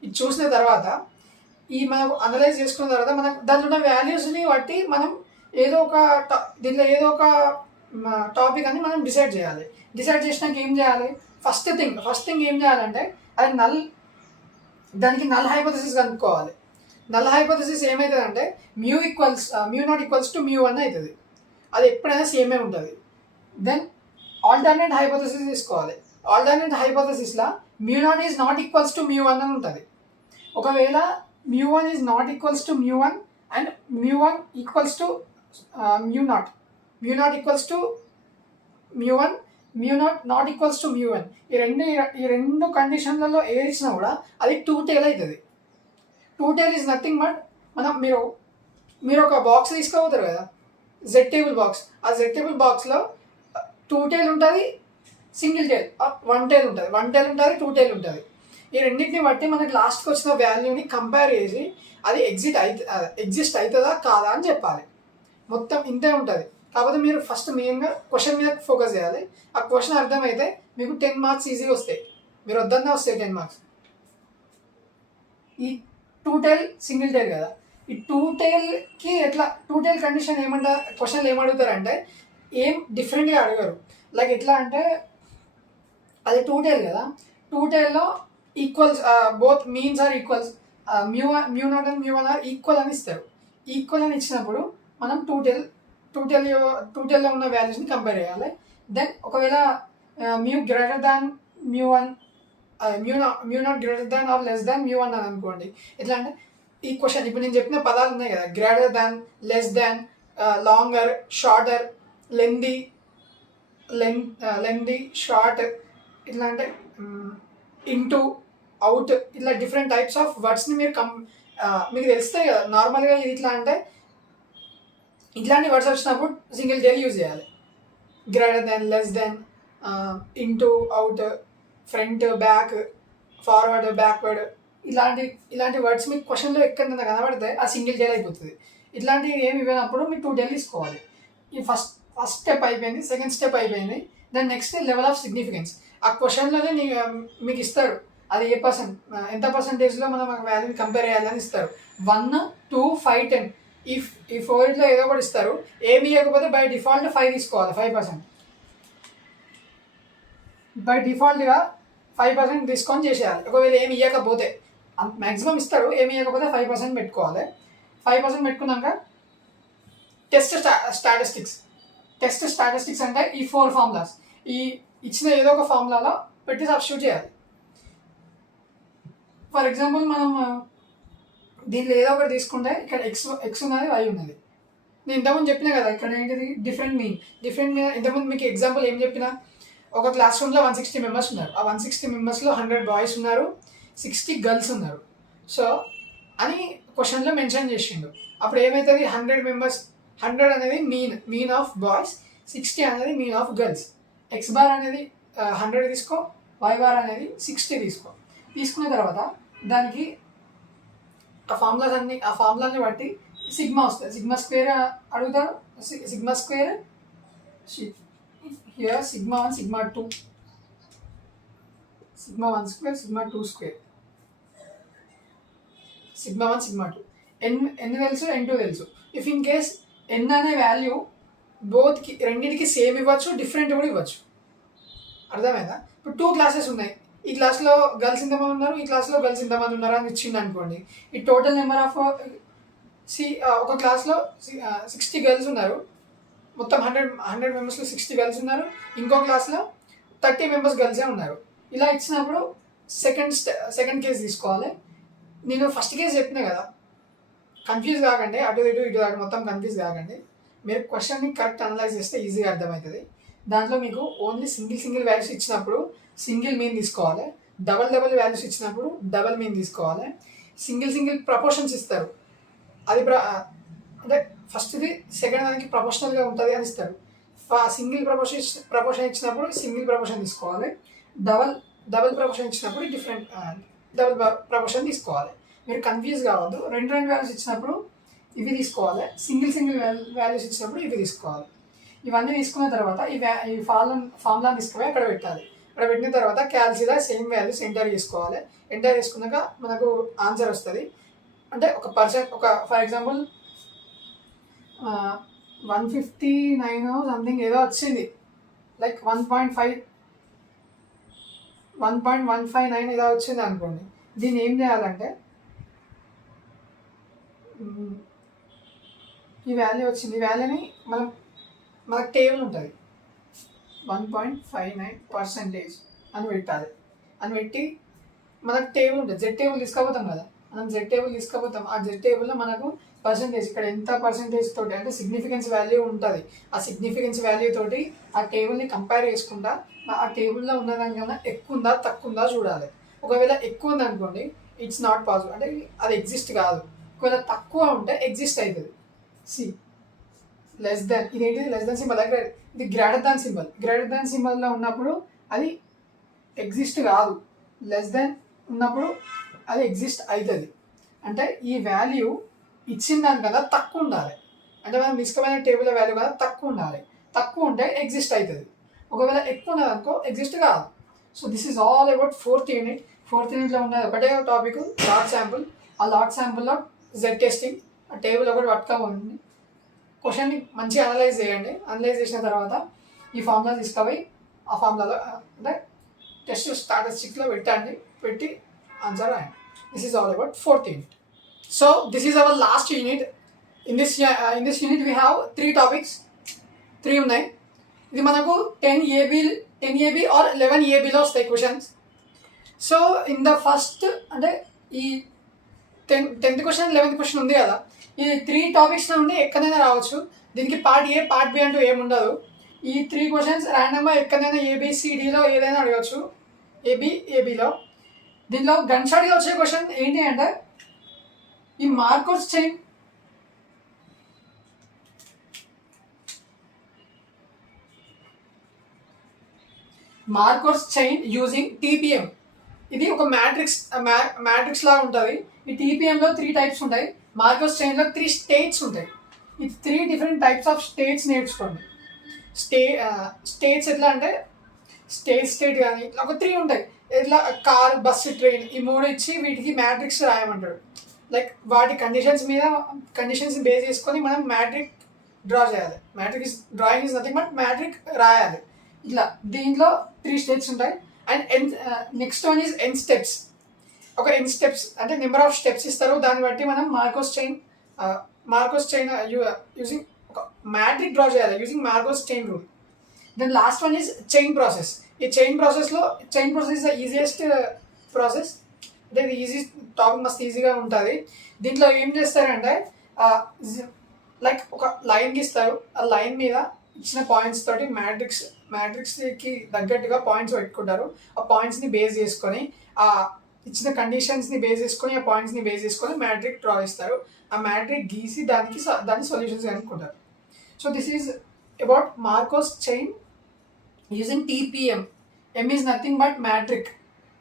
ఇది చూసిన తర్వాత మనకు అనలైజ్ చేసుకున్న తర్వాత మనకు దాంట్లో ఉన్న వాల్యూస్ని బట్టి మనం దీంట్లో ఏదో ఒక టాపిక్ అని మనం డిసైడ్ చేయాలి. డిసైడ్ చేసినాక ఏం చేయాలి, ఫస్ట్ థింగ్ ఏం చేయాలంటే అది దానికి నల్ హైపోథెసిస్ కనుక్కోవాలి. నల్ హైపోథెసిస్ ఏమవుతుందంటే mu naught equals to mu అని అవుతుంది. అది ఎప్పుడైనా సేమే ఉంటుంది. దెన్ ఆల్టర్నేట్ హైపోథెసిస్ తీసుకోవాలి. ఆల్టర్నేట్ హైపోథెసిస్లో mu naught is not equals to mu one అని ఉంటుంది. ఒకవేళ mu one is not equals to mu one and mu one equals to mu naught equals to mu one, mu naught equals to mu one, ఈ రెండు కండిషన్లలో ఏది ఇచ్చినా కూడా అది 2 టేల్ అవుతుంది. 2 టేల్ ఈజ్ నథింగ్ బట్ మీరు ఒక బాక్స్ తీసుకోపోతారు కదా, జెడ్ టేబుల్ బాక్స్. ఆ జెడ్ టేబుల్ బాక్స్లో 2 టేల్ ఉంటుంది, సింగిల్ టేల్, 1 టేల్ ఉంటుంది, 1 టేల్ ఉంటుంది, 2 టేల్ ఉంటుంది. ఈ రెండింటిని బట్టి మనకి లాస్ట్కి వచ్చిన వాల్యూని కంపేర్ చేసి అది ఎగ్జిస్ట్ అవుతుందా కాదా అని చెప్పాలి. మొత్తం ఇంతే ఉంటుంది. కాకపోతే మీరు ఫస్ట్ మెయిన్గా క్వశ్చన్ మీద ఫోకస్ చేయాలి. ఆ క్వశ్చన్ అర్థమైతే మీకు 10 మార్క్స్ ఈజీగా వస్తాయి. మీరు వద్దన్నా వస్తాయి 10 మార్క్స్. ఈ 2 టేల్ సింగిల్ టేల్ కదా, ఈ 2 టేల్కి ఎట్లా 2 టేల్ కండిషన్ క్వశ్చన్లు ఏమడుగుతారంటే ఏం డిఫరెంట్గా అడగరు. లైక్ ఎట్లా అంటే అది 2 టేల్ కదా, 2 టేల్లో equals, both means are equals, mu naught and mu one are equal అని ఇస్తారు. ఈక్వల్ అని ఇచ్చినప్పుడు మనం 2 టేల్లో ఉన్న వాల్యూస్ని కంపేర్ చేయాలి. దెన్ ఒకవేళ mu greater than mu one, mu not greater than or less than mu one అని అనుకోండి. ఎట్లా అంటే ఈ క్వశ్చన్ ఇప్పుడు నేను చెప్పిన పదాలు ఉన్నాయి కదా, greater than, less than, longer, shorter, lengthy, short, ఇట్లా అంటే ఇంటూ, అవుట్, ఇట్లా డిఫరెంట్ టైప్స్ ఆఫ్ వర్డ్స్ని మీకు తెలుస్తాయి కదా. నార్మల్గా ఇది ఇట్లా అంటే ఇట్లాంటి వర్డ్స్ వచ్చినప్పుడు సింగిల్ టేల్ యూజ్ చేయాలి. Greater than, less than, into, out, front, back, forward, backward, ఇలాంటి వర్డ్స్ మీకు క్వశ్చన్లో ఎక్కడైనా కనబడితే ఆ సింగిల్ టేల్ అయిపోతుంది. ఇట్లాంటివి ఏమి ఇవ్వనప్పుడు మీరు 2 టేల్ తీసుకోవాలి. ఈ ఫస్ట్ స్టెప్ అయిపోయింది, సెకండ్ స్టెప్ అయిపోయింది. Then next level of significance. ఆ క్వశ్చన్లోనే మీకు ఇస్తారు అది ఎంత పర్సెంటేజ్లో మనం వాల్యూని కంపేర్ చేయాలని ఇస్తారు. 1, 2, 5, 10 ఈ 4 ఏదో ఒకటి ఇస్తారు, ఏమి ఇవ్వకపోతే బై డిఫాల్ట్ 5 తీసుకోవాలి, 5%. బై డిఫాల్ట్గా 5% డిస్కౌంట్ చేసేయాలి. ఒకవేళ ఏమి ఇవ్వకపోతే, మ్యాక్సిమం ఇస్తారు, ఏమి ఇవ్వకపోతే 5% పెట్టుకోవాలి. 5% పెట్టుకున్నాక టెస్ట్ స్టాటిస్టిక్స్ అంటే ఈ 4 ఫార్ములాస్, ఈ ఇచ్చిన ఏదో ఒక ఫార్ములాలో పెట్టి సబ్స్టిట్యూట్ చేయాలి. ఫర్ ఎగ్జాంపుల్ మనం దీనిలో ఏదో ఒకటి తీసుకుంటే ఇక్కడ ఎక్స్ ఉన్నది, వై ఉన్నది. నేను ఇంతకుముందు చెప్పినా కదా, ఇక్కడ ఏంటిది డిఫరెంట్ మీన్. ఇంతకుముందు మీకు ఎగ్జాంపుల్ ఏం చెప్పినా, ఒక క్లాస్ రూమ్లో 160 మెంబర్స్ ఉన్నారు. ఆ 160 మెంబర్స్లో 100 బాయ్స్ ఉన్నారు, 60 గర్ల్స్ ఉన్నారు. సో అని క్వశ్చన్లో మెన్షన్ చేసిండు. అప్పుడు ఏమవుతుంది, 100 అనేది మీన్ ఆఫ్ బాయ్స్, 60 అనేది mean of girls. X bar అనేది 100 తీసుకో, వై బార్ అనేది 60 తీసుకో. తీసుకున్న తర్వాత దానికి ఆ ఫార్ములాని బట్టి సిగ్మా వస్తుంది. సిగ్మా స్క్వేర్ అడుగుతారు. Sigma square here sigma 1 sigma 2, sigma 1 square sigma 2 square, sigma 1 sigma 2. ఎన్ తెలుసు, n2 తెలుసు. ఇఫ్ ఇన్ కేస్ ఎన్ అనే వాల్యూ రెండింటికి సేమ్ ఇవ్వచ్చు, డిఫరెంట్ కూడా ఇవ్వచ్చు. అర్థమైందా? ఇప్పుడు 2 క్లాసెస్ ఉన్నాయి. ఈ క్లాస్లో గర్ల్స్ ఇంతమంది ఉన్నారు, ఈ క్లాస్లో గర్ల్స్ ఇంతమంది ఉన్నారు అని ఇచ్చింది అనుకోండి. ఈ టోటల్ నెంబర్ ఆఫ్ ఒక క్లాస్లో 60 గర్ల్స్ ఉన్నారు, మొత్తం 100 మెంబర్స్లో 60 గర్ల్స్ ఉన్నారు. ఇంకో క్లాస్లో 30 మెంబర్స్ గర్ల్సే ఉన్నారు. ఇలా ఇచ్చినప్పుడు సెకండ్ కేసు తీసుకోవాలి. నేను ఫస్ట్ కేసు చెప్పినా కదా, కన్ఫ్యూజ్ కాకండి, అటు ఇటు మొత్తం కన్ఫ్యూజ్ కాకండి. మీరు క్వశ్చన్ని కరెక్ట్ అనలైజ్ చేస్తే ఈజీగా అర్థమవుతుంది. దాంట్లో మీకు ఓన్లీ సింగిల్ వాల్యూస్ ఇచ్చినప్పుడు సింగిల్ మీన్ తీసుకోవాలి, డబల్ వాల్యూస్ ఇచ్చినప్పుడు డబల్ మీన్ తీసుకోవాలి. సింగిల్ ప్రపోర్షన్స్ ఇస్తారు, అది అంటే ఫస్ట్ది సెకండ్ దానికి ప్రపోర్షనల్గా ఉంటుంది అని ఇస్తారు. సింగిల్ ప్రపోర్షన్ ఇచ్చినప్పుడు సింగిల్ ప్రపోర్షన్ తీసుకోవాలి, డబల్ ప్రపోర్షన్ ఇచ్చినప్పుడు డబల్ ప్రపోర్షన్ తీసుకోవాలి. మీరు కన్ఫ్యూజ్ కావద్దు. రెండు వాల్యూస్ ఇచ్చినప్పుడు ఇవి తీసుకోవాలి, సింగిల్ వాల్యూస్ ఇచ్చినప్పుడు ఇవి తీసుకోవాలి. ఇవన్నీ తీసుకున్న తర్వాత ఈ ఫార్ములాని తీసుకుపోయి అక్కడ పెట్టాలి. అక్కడ పెట్టిన తర్వాత క్యాల్సిలా సేమ్ వాల్యూస్ ఎంటర్ చేసుకోవాలి. ఎంటర్ చేసుకున్నాక మనకు ఆన్సర్ వస్తుంది. అంటే ఫర్ ఎగ్జాంపుల్ 159 సంథింగ్ ఏదో వచ్చింది, లైక్ 1.159 ఏదో వచ్చింది అనుకోండి. దీన్ని ఏం చేయాలంటే, ఈ వాల్యూ వచ్చింది, ఈ వాల్యూని మనకు టేబుల్ ఉంటుంది 1.59% అని పెట్టాలి. అని పెట్టి మనకు టేబుల్ ఉంటుంది, జెడ్ టేబుల్ తీసుకుపోతాం కదా, మనం జెడ్ టేబుల్ తీసుకుపోతాం. ఆ జెడ్ టేబుల్లో మనకు పర్సంటేజ్, ఇక్కడ ఎంత పర్సంటేజ్ తోటి అంటే సిగ్నిఫికెన్స్ వాల్యూ ఉంటుంది. ఆ సిగ్నిఫికెన్స్ వాల్యూ తోటి ఆ టేబుల్ని కంపేర్ చేసుకుంటా ఆ టేబుల్లో ఉన్నదానికన్నా ఎక్కువ ఉందా తక్కువ ఉందా చూడాలి. ఒకవేళ ఎక్కువ ఉంది అనుకోండి, ఇట్స్ నాట్ పాసిబుల్, అంటే అది ఎగ్జిస్ట్ కాదు. ఒకవేళ తక్కువ ఉంటే ఎగ్జిస్ట్ అవుతుంది. లెస్ దాన్, ఇదేంటిది లెస్ దాన్ సింబల్ దగ్గర, ఇది గ్రేటర్ దాన్ సింబల్లో ఉన్నప్పుడు అది ఎగ్జిస్ట్ కాదు, లెస్ దాన్ ఉన్నప్పుడు అది ఎగ్జిస్ట్ అవుతుంది. అంటే ఈ వాల్యూ ఇచ్చిన దానికన్నా తక్కువ ఉండాలి, అంటే మనం తీసుకుపోయిన టేబుల్ వాల్యూ కన్నా తక్కువ ఉండాలి. తక్కువ ఉంటే ఎగ్జిస్ట్ అవుతుంది, ఒకవేళ ఎక్కువ ఉన్నది అనుకో ఎగ్జిస్ట్ కాదు. So this is all about fourth యూనిట్లో ఉన్నది ఒకటే టాపిక్, లాట్ శాంపుల్. ఆ లాట్ శాంపుల్లో జెడ్ టెస్టింగ్, ఆ టేబుల్ ఒకటి పట్టుకోమండి. క్వశ్చన్ని మంచిగా అనలైజ్ చేయండి. అనలైజ్ చేసిన తర్వాత ఈ ఫార్ములా తీసుకుపోయి ఆ ఫార్ములాలో అంటే టెస్ట్ స్టాటిస్టిక్స్లో పెట్టి ఆన్సర్ రాయండి. This is all about fourth unit. So this is our last unit. In this unit we have 3 topics, 3 ఉన్నాయి. ఇది మనకు 10 AB ఆర్ 11 ABలో వస్తాయి questions. So in the first అంటే ఈ 10th క్వశ్చన్ 11th క్వశ్చన్ ఉంది కదా, ఈ 3 టాపిక్స్ నుండి ఎక్కడైనా రావచ్చు. దీనికి పార్ట్ ఏ పార్ట్ బి అంటూ ఏముండదు. ఈ 3 క్వశ్చన్స్ ర్యాండమ్గా ఎక్కడైనా ABCDలో ఏదైనా అడగచ్చు, ఏబిలో. దీనిలో గన్ షాట్గా వచ్చే క్వశ్చన్ ఏంటి అంటే, ఈ మార్కర్స్ చైన్ యూజింగ్ TPM. ఇది ఒక మ్యాట్రిక్స్ లాగా ఉంటుంది. ఈ TPMలో 3 టైప్స్ ఉంటాయి, మార్కర్స్ చైన్లో 3 స్టేట్స్ ఉంటాయి. ఈ 3 డిఫరెంట్ టైప్స్ ఆఫ్ స్టేట్స్ నేర్చుకోండి. స్టేట్స్ ఎట్లా అంటే స్టేట్ కానీ ఒక 3 ఉంటాయి. ఎట్లా కార్, బస్సు, ట్రైన్, ఈ 3 ఇచ్చి వీటికి మ్యాట్రిక్స్ రాయమంటాడు. లైక్ వాటి కండిషన్స్ బేస్ చేసుకొని మనం మ్యాట్రిక్ డ్రా చేయాలి. Matrix is drawing is nothing but matrix రాయాలి. ఇట్లా దీంట్లో 3 స్టెప్స్ ఉంటాయి. And next one is N steps. ఒక ఎన్ స్టెప్స్ అంటే నెంబర్ ఆఫ్ స్టెప్స్ ఇస్తారు, దాన్ని బట్టి మనం మార్కోస్ చైన్ యూజింగ్ ఒక మ్యాట్రిక్ డ్రా చేయాలి using Markov's chain rule. Then last one is chain process. ఈ chain process is the easiest process. అంటే ఇది ఈజీ టాపిక్, మస్తు ఈజీగా ఉంటుంది. దీంట్లో ఏం చేస్తారంటే లైక్ ఒక లైన్ గీస్తారు, ఆ లైన్ మీద ఇచ్చిన పాయింట్స్ తోటి మ్యాట్రిక్స్కి తగ్గట్టుగా పాయింట్స్ పెట్టుకుంటారు. ఆ పాయింట్స్ని బేస్ చేసుకొని ఆ ఇచ్చిన కండిషన్స్ని బేస్ చేసుకొని ఆ పాయింట్స్ని బేస్ చేసుకొని మ్యాట్రిక్ డ్రా ఇస్తారు. ఆ మ్యాట్రిక్ గీసి దాని సొల్యూషన్స్ కనుక్కుంటారు. So this is about Markov's chain using TPM. M is nothing but matrix.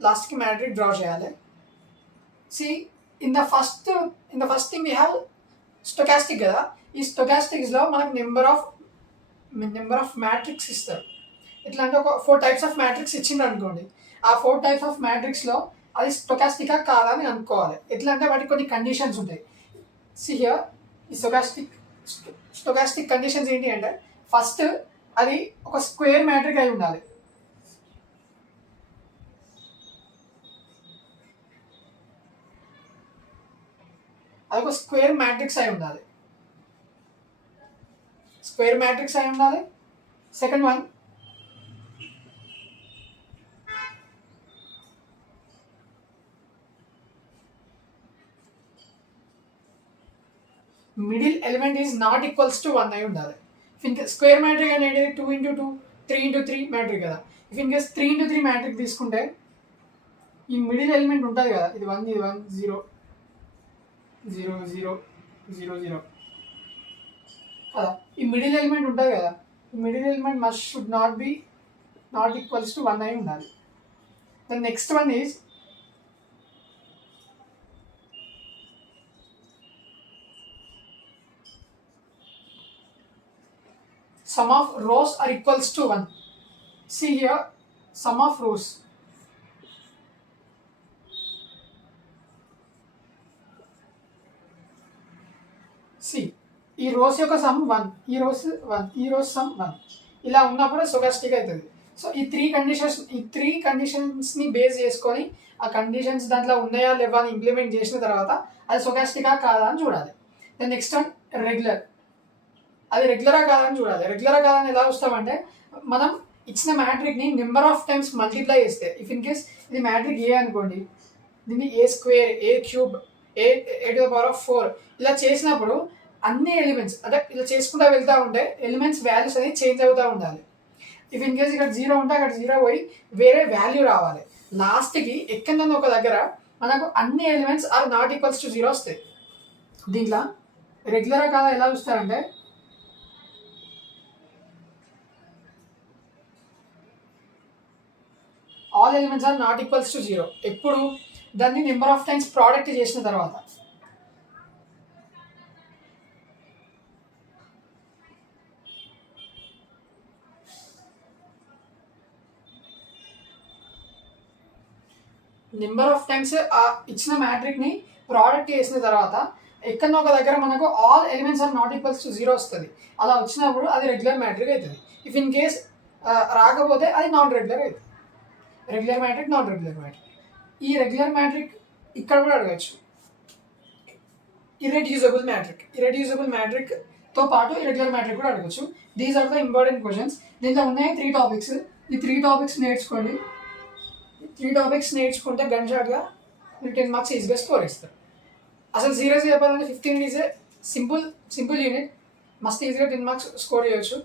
లాస్ట్కి మ్యాట్రిక్ డ్రా చేయాలి. See in the first thing we have stochastic కదా. ఈ స్టొకాస్టిక్స్లో మనకు నెంబర్ ఆఫ్ మ్యాట్రిక్స్ ఇస్తారు. ఎట్లా అంటే ఒక 4 టైప్స్ ఆఫ్ మ్యాట్రిక్స్ ఇచ్చిండ్రు అనుకోండి. ఆ 4 టైప్స్ ఆఫ్ మ్యాట్రిక్స్లో అది స్టొకాస్టికా కాదా అని అనుకోవాలి. ఎట్లా అంటే వాటికి కొన్ని కండిషన్స్ ఉంటాయి. సి హియర్ ఈ స్టొకాస్టిక్ కండిషన్స్ ఏంటి అంటే ఫస్ట్ అది ఒక స్క్వేర్ మ్యాట్రిక్ అయి ఉండాలి. అది ఒక స్క్వేర్ మ్యాట్రిక్స్ అయి ఉండాలి. Second one middle element is not equals to 1 అయి ఉండాలి. స్క్వేర్ మ్యాట్రిక్ అనేది 2 into 2 3 into 3 మ్యాట్రిక్ కదా. If in case 3 into 3 matrix తీసుకుంటే ఈ మిడిల్ ఎలిమెంట్ ఉంటుంది కదా, ఇది 1 0 0 0 0 0 కదా. ఈ మిడిల్ ఎలిమెంట్ ఉంటుంది కదా, ఈ middle element should not equals to 1 అయి ఉండాలి. The next one is sum of rows are equals to 1. See here, sum of rows. See, ఈ రోస్ యొక్క సమ్ 1, ఈ రోస్ సమ్ 1 ఇలా ఉన్నప్పుడు స్టొకాస్టిక్ అవుతుంది. సో ఈ త్రీ కండిషన్స్ని బేస్ చేసుకొని ఆ కండిషన్స్ దాంట్లో ఉన్నాయా లేవా అని ఇంప్లిమెంట్ చేసిన తర్వాత అది స్టొకాస్టికా కాదా అని చూడాలి. Then next one regular. అది రెగ్యులరా కాదని చూడాలి. రెగ్యులరా కాదని ఎలా చూస్తామంటే మనం ఇచ్చిన మ్యాట్రిక్ని నెంబర్ ఆఫ్ టైమ్స్ మల్టిప్లై చేస్తే, ఇఫ్ ఇన్ కేస్ ఇది మ్యాట్రిక్ ఏ అనుకోండి, దీన్ని A² A³ A⁴ ఇలా చేసినప్పుడు అన్ని ఎలిమెంట్స్ అంటే ఇలా చేసుకుంటూ వెళ్తూ ఉంటే ఎలిమెంట్స్ వాల్యూస్ అనేది చేంజ్ అవుతూ ఉండాలి. ఇఫ్ ఇన్ కేస్ ఇక్కడ 0 ఉంటే అక్కడ 0 పోయి వేరే వాల్యూ రావాలి. లాస్ట్కి ఎక్కడన్నా ఒక దగ్గర మనకు అన్ని elements are not equals to 0 వస్తాయి. దీంట్లో రెగ్యులరా కాదా ఎలా చూస్తారంటే all elements are not equals to 0 ఎప్పుడు దాన్ని నెంబర్ ఆఫ్ టైమ్స్ ప్రోడక్ట్ చేసిన తర్వాత. నెంబర్ ఆఫ్ టైమ్స్ ఆ ఇచ్చిన మ్యాట్రిక్ని ప్రోడక్ట్ చేసిన తర్వాత ఎక్కడో ఒక దగ్గర మనకు all elements are not equals to 0 వస్తుంది. అలా వచ్చినప్పుడు అది రెగ్యులర్ మ్యాట్రిక్ అవుతుంది. ఇఫ్ ఇన్ కేస్ రాకపోతే అది నాన్ రెగ్యులర్ అవుతుంది. Regular matrix, non regular matrix. ఈ రెగ్యులర్ మ్యాట్రిక్ ఇక్కడ కూడా అడగచ్చు. ఇర్రెడ్యూసిబుల్ మ్యాట్రిక్తో పాటు ఇర్రెగ్యులర్ మ్యాట్రిక్ కూడా అడగచ్చు. These are the important questions. దీంట్లో ఉన్నాయి 3 టాపిక్స్. ఈ 3 టాపిక్స్ నేర్చుకోండి. 3 టాపిక్స్ నేర్చుకుంటే గన్ షాట్గా మీరు 10 మార్క్స్ ఈజీగా స్కోర్ ఇస్తారు. అసలు సీరియస్గా చెప్పాలంటే 15 ఈజ్ ఏ సింపుల్ యూనిట్. మస్తు ఈజీగా 10 మార్క్స్ స్కోర్ చేయొచ్చు.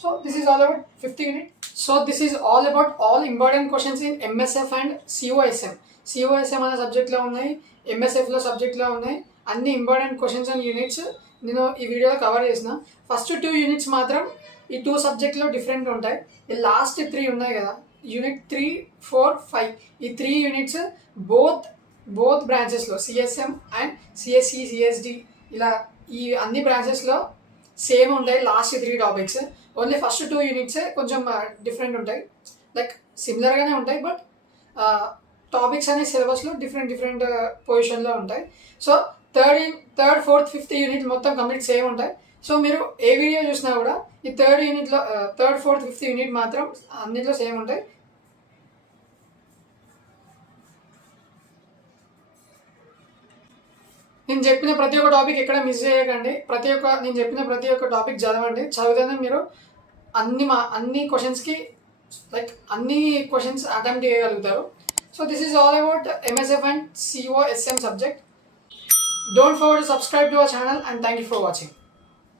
So this is all about 5th unit. So this is all about all important questions in MSF and COSM. COSM అనే సబ్జెక్ట్లో ఉన్నాయి, MSFలో సబ్జెక్ట్లో ఉన్నాయి. అన్ని ఇంపార్టెంట్ క్వశ్చన్స్ అండ్ యూనిట్స్ నేను ఈ వీడియోలో కవర్ చేసిన. ఫస్ట్ 2 యూనిట్స్ మాత్రం ఈ 2 సబ్జెక్ట్లో డిఫరెంట్ ఉంటాయి. ఈ లాస్ట్ 3 ఉన్నాయి కదా, యూనిట్ 3, 4, 5, ఈ 3 యూనిట్స్ బోత్ బ్రాంచెస్లో CSM అండ్ CSE, CSD ఇలా ఈ అన్ని బ్రాంచెస్లో సేమ్ ఉంటాయి. లాస్ట్ 3 టాపిక్స్ ఓన్లీ ఫస్ట్ 2 యూనిట్సే కొంచెం డిఫరెంట్ ఉంటాయి. లైక్ సిమిలర్గానే ఉంటాయి బట్ టాపిక్స్ అనే సిలబస్లో డిఫరెంట్ పొజిషన్లో ఉంటాయి. So third fourth fifth unit మొత్తం కంప్లీట్ సేమ్ ఉంటాయి. సో మీరు ఏ వీడియో చూసినా కూడా ఈ థర్డ్ ఫోర్త్ ఫిఫ్త్ యూనిట్ మాత్రం అన్నింటిలో సేమ్ ఉంటాయి. నేను చెప్పిన ప్రతి ఒక్క టాపిక్ ఎక్కడ మిస్ చేయకండి. నేను చెప్పిన ప్రతి ఒక్క టాపిక్ చదవండి. చదివితేనే మీరు అన్ని క్వశ్చన్స్కి అన్ని క్వశ్చన్స్ అటెంప్ట్ చేయగలుగుతారు. So this is all about MSF and COSM subject. Don't forget to subscribe to our channel and thank you for watching.